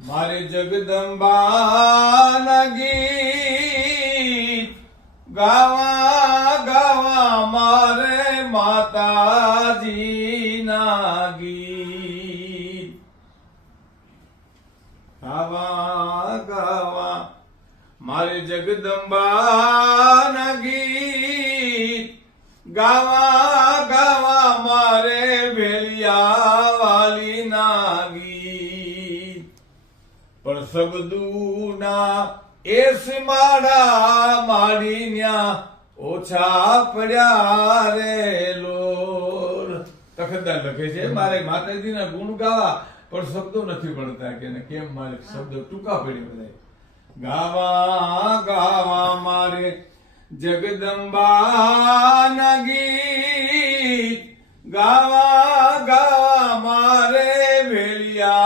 મારે જગદંબાના ગીત ગાવા ગાવા મારે માતાજીના ગીત ગાવા ગાવા મારે જગદંબાના ગીત ગાવા ગાવા મારે વેલિયા વાલીના ગીત પણ શબ્દુના એસ માડા માડીન્યા ઓછા પડ્યા રે લોર. તખતદાર લખે છે મારે માતાજીના ગુણ ગાવા પણ શબ્દો નથી મળતા કે કેમ મારે શબ્દો ટૂંકા પડે બધા. ગાવા ગાવા મારે જગદંબાના ગીત ગાવા ગાવા મારે વેલિયા